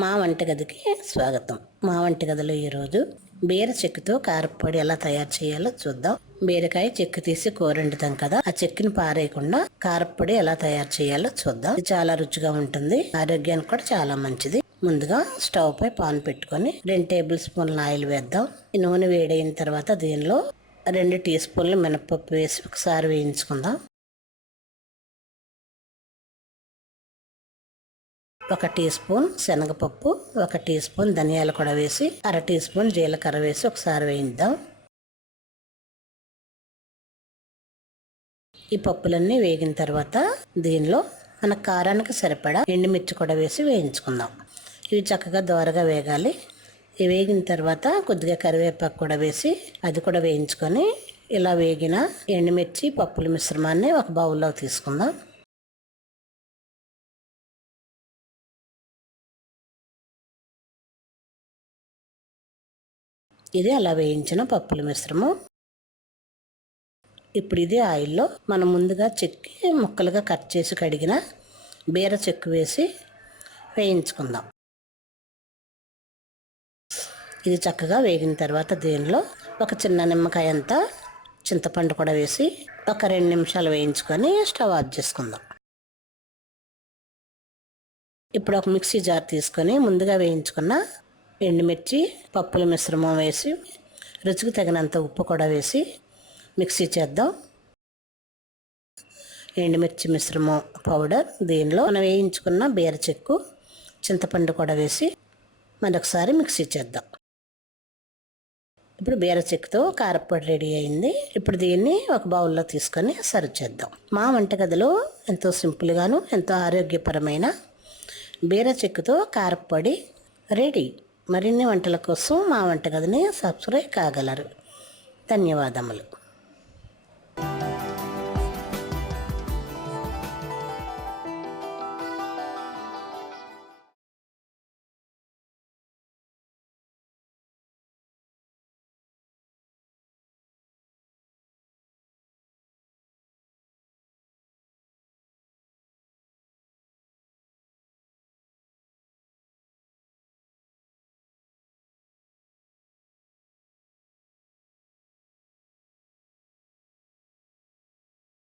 మా వంటగదికి స్వాగతం. మా వంటగదిలో ఈరోజు బీర చెక్కుతో కారప్పొడి ఎలా తయారు చేయాలో చూద్దాం. బీరకాయ చెక్కు తీసి కూర వండుతాం కదా, ఆ చెక్కుని పారేయకుండా కారప్పొడి ఎలా తయారు చేయాలో చూద్దాం. ఇది చాలా రుచిగా ఉంటుంది, ఆరోగ్యానికి కూడా చాలా మంచిది. ముందుగా స్టవ్ పై పాన్ పెట్టుకొని 2 టేబుల్ స్పూన్ల ఆయిల్ వేద్దాం. ఈ నూనె వేడైన తర్వాత దీనిలో 2 టీ స్పూన్ల మినపప్పు వేసి ఒకసారి వేయించుకుందాం. 1 టీ స్పూన్ శనగపప్పు, 1 టీ స్పూన్ ధనియాలు కూడా వేసి 1/2 టీ స్పూన్ జీలకర్ర వేసి ఒకసారి వేయిద్దాం. ఈ పప్పులన్నీ వేగిన తర్వాత దీనిలో మన కారానికి సరిపడా ఎండుమిర్చి కూడా వేసి వేయించుకుందాం. ఇవి చక్కగా దోరగా వేగాలి. ఇవి వేగిన తర్వాత కొద్దిగా కరివేపాకు కూడా వేసి అది కూడా వేయించుకొని ఇలా వేగిన ఎండుమిర్చి పప్పుల మిశ్రమాన్ని ఒక బౌల్లో తీసుకుందాం. ఇది అలా వేయించిన పప్పుల మిశ్రమం. ఇప్పుడు ఇది ఆయిల్లో మనం ముందుగా చెక్కి ముక్కలుగా కట్ చేసి కడిగిన బీర చెక్కు వేసి వేయించుకుందాం. ఇది చక్కగా వేగిన తర్వాత దీనిలో ఒక చిన్న నిమ్మకాయ అంత చింతపండు కూడా వేసి ఒక 2 నిమిషాలు వేయించుకొని స్టవ్ ఆఫ్ చేసుకుందాం. ఇప్పుడు ఒక మిక్సీ జార్ తీసుకొని ముందుగా వేయించుకున్న ఎండుమిర్చి పప్పుల మిశ్రమం వేసి రుచికి తగినంత ఉప్పు కూడా వేసి మిక్సీ చేద్దాం. ఎండుమిర్చి మిశ్రమం పౌడర్, దీనిలో మనం వేయించుకున్న బీర చెక్కు, చింతపండు కూడా వేసి మరొకసారి మిక్సీ చేద్దాం. ఇప్పుడు బీర చెక్కుతో కారప్పొడి రెడీ అయింది. ఇప్పుడు దీన్ని ఒక బౌల్లో తీసుకొని సర్వ్ చేద్దాం. మా వంటగదిలో ఎంతో సింపుల్గాను ఎంతో ఆరోగ్యపరమైన బీర చెక్కుతో కారప్పొడి రెడీ. మరిన్ని వంటల కోసం మా వంటగదిని సబ్స్క్రైబ్ కాగలరు. ధన్యవాదములు.